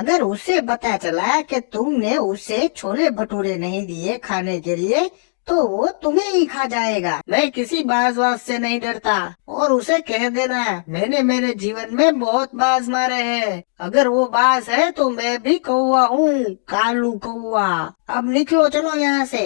अगर उसे पता चला कि तुमने उसे छोले भटूरे नहीं दिए खाने के लिए तो वो तुम्हें ही खा जाएगा। मैं किसी बाज से नहीं डरता। और उसे कह देना मैंने मेरे जीवन में बहुत बाज मारे हैं। अगर वो बाज है तो मैं भी कौवा हूँ, कालू कौवा। अब निकलो, चलो यहाँ से।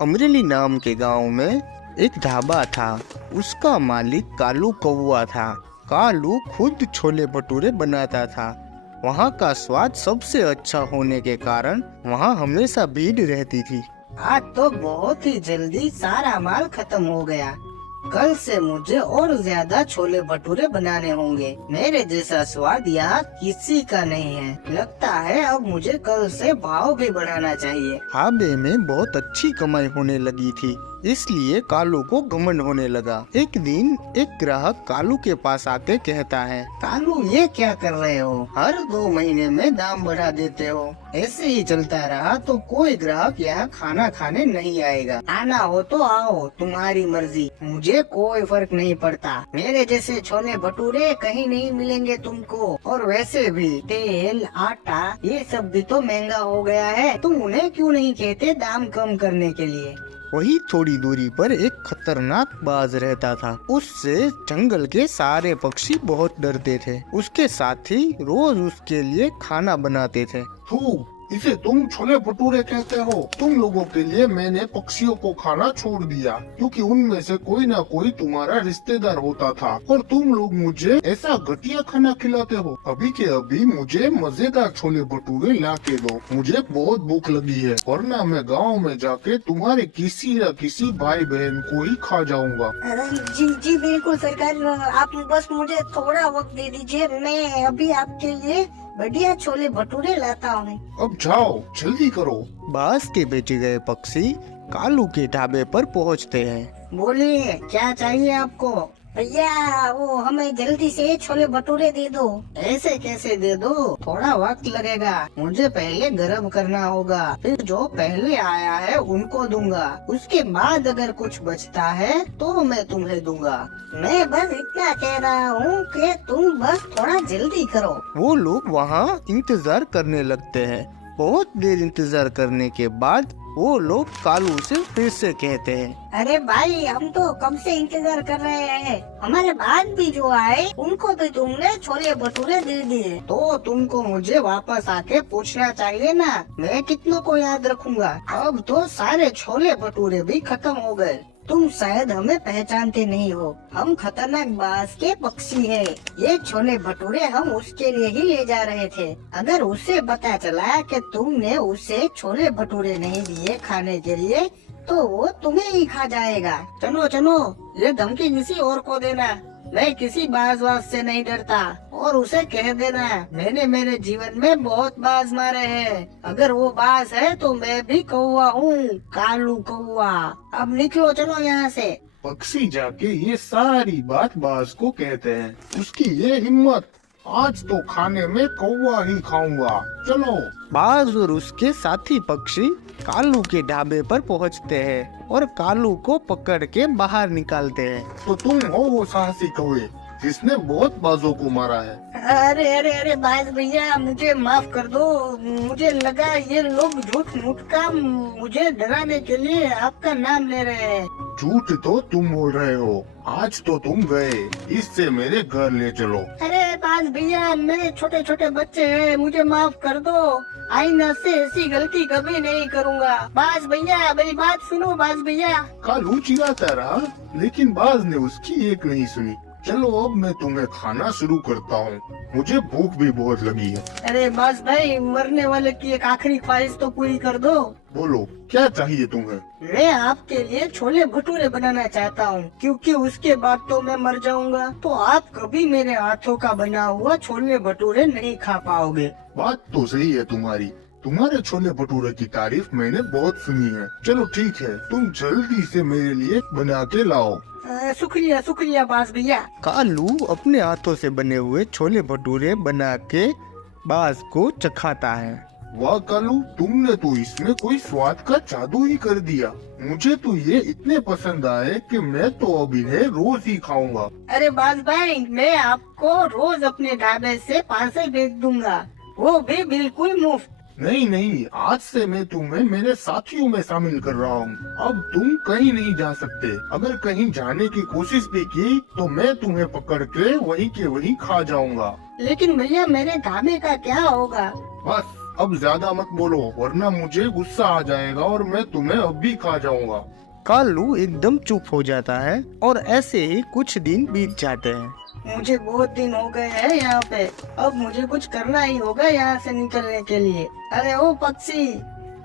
अमरेली नाम के गांव में एक ढाबा था। उसका मालिक कालू कौवा था। कालू खुद छोले भटूरे बनाता था। वहाँ का स्वाद सबसे अच्छा होने के कारण वहाँ हमेशा भीड़ रहती थी। आज तो बहुत ही जल्दी सारा माल खत्म हो गया। कल से मुझे और ज्यादा छोले भटूरे बनाने होंगे। मेरे जैसा स्वाद यहाँ किसी का नहीं है। लगता है अब मुझे कल से भाव भी बढ़ाना चाहिए। ढाबे में बहुत अच्छी कमाई होने लगी थी, इसलिए कालू को घमंड होने लगा। एक दिन एक ग्राहक कालू के पास आके कहता है, कालू ये क्या कर रहे हो? हर 2 महीने में दाम बढ़ा देते हो। ऐसे ही चलता रहा तो कोई ग्राहक यहाँ खाना खाने नहीं आएगा। आना हो तो आओ, तुम्हारी मर्जी, मुझे कोई फर्क नहीं पड़ता। मेरे जैसे छोले भटूरे कहीं नहीं मिलेंगे तुमको। और वैसे भी तेल, आटा ये सब भी तो महंगा हो गया है। तुम उन्हें क्यों नहीं कहते दाम कम करने के लिए? वही थोड़ी दूरी पर एक खतरनाक बाज रहता था। उससे जंगल के सारे पक्षी बहुत डरते थे। उसके साथी रोज उसके लिए खाना बनाते थे। थू, इसे तुम छोले भटूरे कहते हो? तुम लोगों के लिए मैंने पक्षियों को खाना छोड़ दिया क्योंकि उनमें से कोई ना कोई तुम्हारा रिश्तेदार होता था और तुम लोग मुझे ऐसा घटिया खाना खिलाते हो। अभी के अभी मुझे मजेदार छोले भटूरे ला के दो, मुझे बहुत भूख लगी है, वरना मैं गाँव में जाके तुम्हारे किसी न किसी भाई बहन को ही खा जाऊंगा। जी जी बिल्कुल सरकार, आप बस मुझे थोड़ा वक्त दे दीजिए। मैं अभी आपके लिए बढ़िया छोले भटूरे लाता हूँ। अब जाओ, जल्दी करो। बाज के बेचे गए पक्षी कालू के ढाबे पर पहुंचते हैं। बोलिए, क्या चाहिए आपको? भैया वो हमें जल्दी से छोले भटूरे दे दो। ऐसे कैसे दे दो? थोड़ा वक्त लगेगा, मुझे पहले गरम करना होगा, फिर जो पहले आया है उनको दूंगा। उसके बाद अगर कुछ बचता है तो मैं तुम्हें दूंगा। मैं बस इतना कह रहा हूँ कि तुम बस थोड़ा जल्दी करो। वो लोग वहाँ इंतजार करने लगते हैं। बहुत देर इंतजार करने के बाद वो लोग कालू से फिर से कहते हैं, अरे भाई, हम तो कब से इंतजार कर रहे हैं। हमारे बाद भी जो आए उनको भी तुमने छोले भटूरे दे दिए, तो तुमको मुझे वापस आके पूछना चाहिए ना, मैं कितनों को याद रखूंगा। अब तो सारे छोले भटूरे भी खत्म हो गए। तुम शायद हमें पहचानते नहीं हो, हम खतरनाक बाज के पक्षी हैं। ये छोले भटूरे हम उसके लिए ही ले जा रहे थे। अगर उसे पता चला कि तुमने उसे छोले भटूरे नहीं दिए खाने के लिए तो वो तुम्हें ही खा जाएगा। चलो चलो, ये धमकी किसी और को देना। मैं किसी बाज से नहीं डरता। और उसे कह देना मैंने मेरे जीवन में बहुत बाज मारे हैं। अगर वो बाज है तो मैं भी कौवा हूँ, कालू कौवा। अब निकलो, चलो यहाँ से। पक्षी जाके ये सारी बात बाज को कहते हैं। उसकी ये हिम्मत, आज तो खाने में कौवा ही खाऊंगा। चलो। बाज और उसके साथी पक्षी कालू के ढाबे पर पहुंचते हैं और कालू को पकड़ के बाहर निकालते हैं। तो तुम हो वो साहसी कौवे जिसने बहुत बाजों को मारा है। अरे अरे अरे बाज भैया, मुझे माफ कर दो। मुझे लगा ये लोग झूठ मूठ का मुझे डराने के लिए आपका नाम ले रहे हैं। झूठ तो तुम बोल रहे हो। आज तो तुम गए, इससे मेरे घर ले चलो। अरे बाज भैया, मेरे छोटे छोटे बच्चे हैं, मुझे माफ कर दो। आईना से ऐसी गलती कभी नहीं करूँगा। बाज भैया, मेरी बात सुनो। बाज भैया। कालू चिल्लाता रहा, लेकिन बाज ने उसकी एक नहीं सुनी। चलो अब मैं तुम्हें खाना शुरू करता हूँ, मुझे भूख भी बहुत लगी है। अरे बाज भाई, मरने वाले की एक आखिरी ख्वाहिश तो पूरी कर दो। बोलो, क्या चाहिए तुम्हें? मैं आपके लिए छोले भटूरे बनाना चाहता हूँ, क्योंकि उसके बाद तो मैं मर जाऊंगा। तो आप कभी मेरे हाथों का बना हुआ छोले भटूरे नहीं खा पाओगे। बात तो सही है तुम्हारी। तुम्हारे छोले भटूरे की तारीफ मैंने बहुत सुनी है। चलो ठीक है, तुम जल्दी से मेरे लिए बना के लाओ। शुक्रिया शुक्रिया बाज भैया। कालू अपने हाथों से बने हुए छोले भटूरे बना के बाज को चखाता है। वाह कालू, तुमने तो इसमें कोई स्वाद का जादू ही कर दिया। मुझे तो ये इतने पसंद आए कि मैं तो अब इन्हें रोज ही खाऊंगा। अरे बाज भाई, मैं आपको रोज अपने ढाबे से पार्सल भेज दूंगा, वो भी बिल्कुल मुफ्त। नहीं नहीं, आज से मैं तुम्हें मेरे साथियों में शामिल कर रहा हूँ। अब तुम कहीं नहीं जा सकते। अगर कहीं जाने की कोशिश भी की तो मैं तुम्हें पकड़ के वहीं के वहीं खा जाऊंगा। लेकिन भैया मेरे ढाबे का क्या होगा? बस अब ज्यादा मत बोलो, वरना मुझे गुस्सा आ जाएगा और मैं तुम्हें अब भी खा जाऊंगा। कालू एकदम चुप हो जाता है और ऐसे ही कुछ दिन बीत जाते हैं। मुझे बहुत दिन हो गए हैं यहाँ पे, अब मुझे कुछ करना ही होगा यहाँ से निकलने के लिए। अरे ओ पक्षी,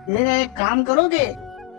मेरा एक काम करोगे?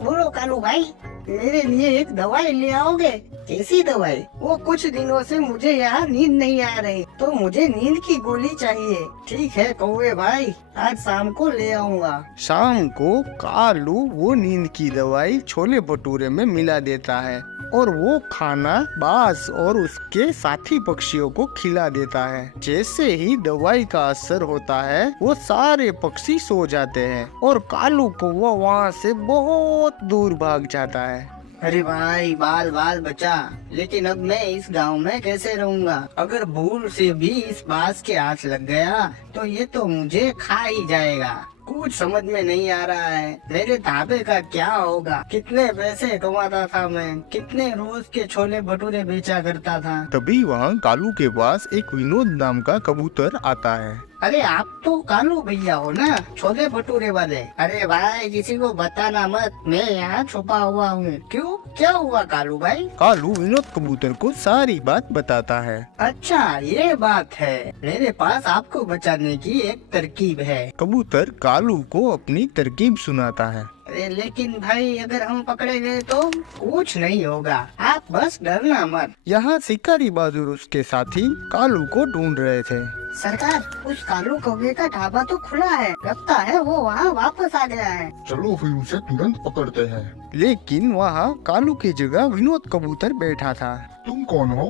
बोलो कालू भाई, मेरे लिए एक दवाई ले आओगे? कैसी दवाई? वो कुछ दिनों से मुझे यहाँ नींद नहीं आ रही, तो मुझे नींद की गोली चाहिए। ठीक है कौवे भाई, आज शाम को ले आऊंगा। शाम को कालू वो नींद की दवाई छोले भटूरे में मिला देता है और वो खाना बाज और उसके साथी पक्षियों को खिला देता है। जैसे ही दवाई का असर होता है वो सारे पक्षी सो जाते हैं और कालू कौवा वहाँ से बहुत दूर भाग जाता है। अरे भाई, बाल बाल बचा, लेकिन अब मैं इस गांव में कैसे रहूंगा? अगर भूल से भी इस बाज के हाथ लग गया तो ये तो मुझे खा ही जाएगा। कुछ समझ में नहीं आ रहा है, मेरे ढाबे का क्या होगा? कितने पैसे कमाता था मैं, कितने रोज के छोले भटूरे बेचा करता था। तभी वहाँ कालू के पास एक विनोद नाम का कबूतर आता है। अरे आप तो कालू भैया हो ना, छोले भटूरे वाले? अरे भाई किसी को बताना मत, मैं यहाँ छुपा हुआ हूँ। क्यों, क्या हुआ कालू भाई? कालू विनोद कबूतर को सारी बात बताता है। अच्छा ये बात है, मेरे पास आपको बचाने की एक तरकीब है। कबूतर कालू को अपनी तरकीब सुनाता है। अरे लेकिन भाई, अगर हम पकड़े गए तो? कुछ नहीं होगा, आप बस डरना मत। यहाँ शिकारी बहादुर उसके साथी कालू को ढूंढ रहे थे। सरकार, उस कालू कौवे का ढाबा तो खुला है, लगता है वो वहाँ वापस आ गया है। चलो फिर उसे तुरंत पकड़ते हैं। लेकिन वहाँ कालू की जगह विनोद कबूतर बैठा था। तुम कौन हो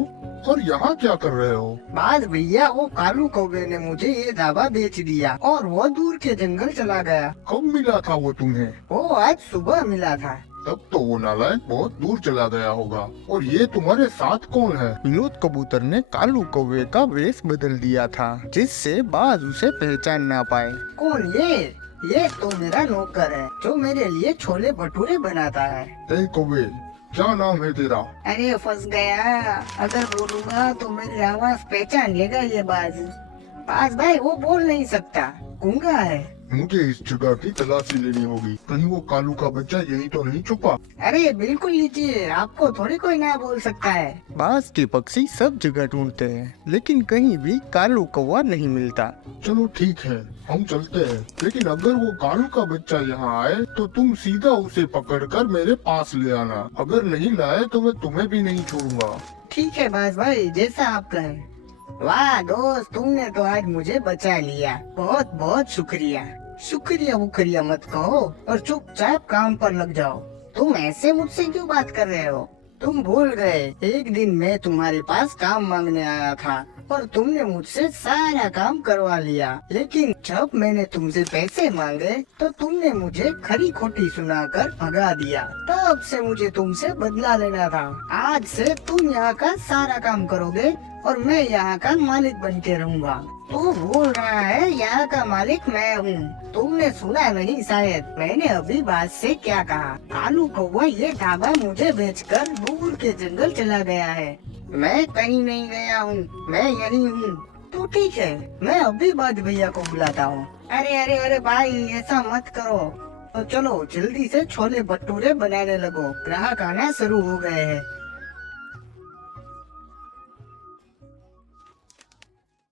और यहाँ क्या कर रहे हो? बाद भैया, वो कालू कौवे ने मुझे ये ढाबा बेच दिया और वो दूर के जंगल चला गया। कब मिला था वो तुम्हें? वो आज सुबह मिला था। तब तो वो नालायक बहुत दूर चला गया होगा। और ये तुम्हारे साथ कौन है? विनोद कबूतर ने कालू कौवे का वेश बदल दिया था, जिससे बाज उसे पहचान ना पाए। कौन ये तो मेरा नौकर है, जो मेरे लिए छोले भटूरे बनाता है। ए कौवे, क्या नाम है तेरा? अरे फंस गया, अगर बोलूंगा तो मेरी आवाज पहचान लेगा ये बाज। बाज भाई वो बोल नहीं सकता, गूंगा है। मुझे इस जगह की तलाशी लेनी होगी, कहीं वो कालू का बच्चा यहीं तो नहीं छुपा। अरे बिल्कुल लीजिए, आपको थोड़ी कोई ना बोल सकता है। बाज के पक्षी सब जगह ढूंढते हैं, लेकिन कहीं भी कालू कौवा नहीं मिलता। चलो ठीक है, हम चलते हैं। लेकिन अगर वो कालू का बच्चा यहाँ आए तो तुम सीधा उसे पकड़कर मेरे पास ले आना। अगर नहीं लाए तो मैं तुम्हें भी नहीं छोड़ूंगा। ठीक है बाज भाई, जैसा आप कहें। वाह दोस्त, तुमने तो आज मुझे बचा लिया, बहुत बहुत शुक्रिया। शुक्रिया वुक्रिया मत कहो और चुपचाप काम पर लग जाओ। तुम ऐसे मुझसे क्यों बात कर रहे हो? तुम भूल गए, एक दिन मैं तुम्हारे पास काम मांगने आया था और तुमने मुझसे सारा काम करवा लिया। लेकिन जब मैंने तुमसे पैसे मांगे तो तुमने मुझे खरी खोटी सुनाकर भगा दिया। तब से मुझे तुमसे बदला लेना था। आज से तुम यहाँ का सारा काम करोगे और मैं यहाँ का मालिक बन के रहूँगा। तू भूल रहा है, यहाँ का मालिक मैं हूँ। तुमने सुना नहीं शायद, मैंने अभी बात से क्या कहा। कालू कौवा ये ढाबा मुझे बेचकर दूर के जंगल चला गया है। मैं कहीं नहीं गया हूँ, मैं यही हूँ। तो ठीक है, मैं अभी बाज भैया को बुलाता हूँ। अरे अरे अरे भाई, ऐसा मत करो। तो चलो जल्दी से छोले भटूरे बनाने लगो, ग्राहक आना शुरू हो गए हैं।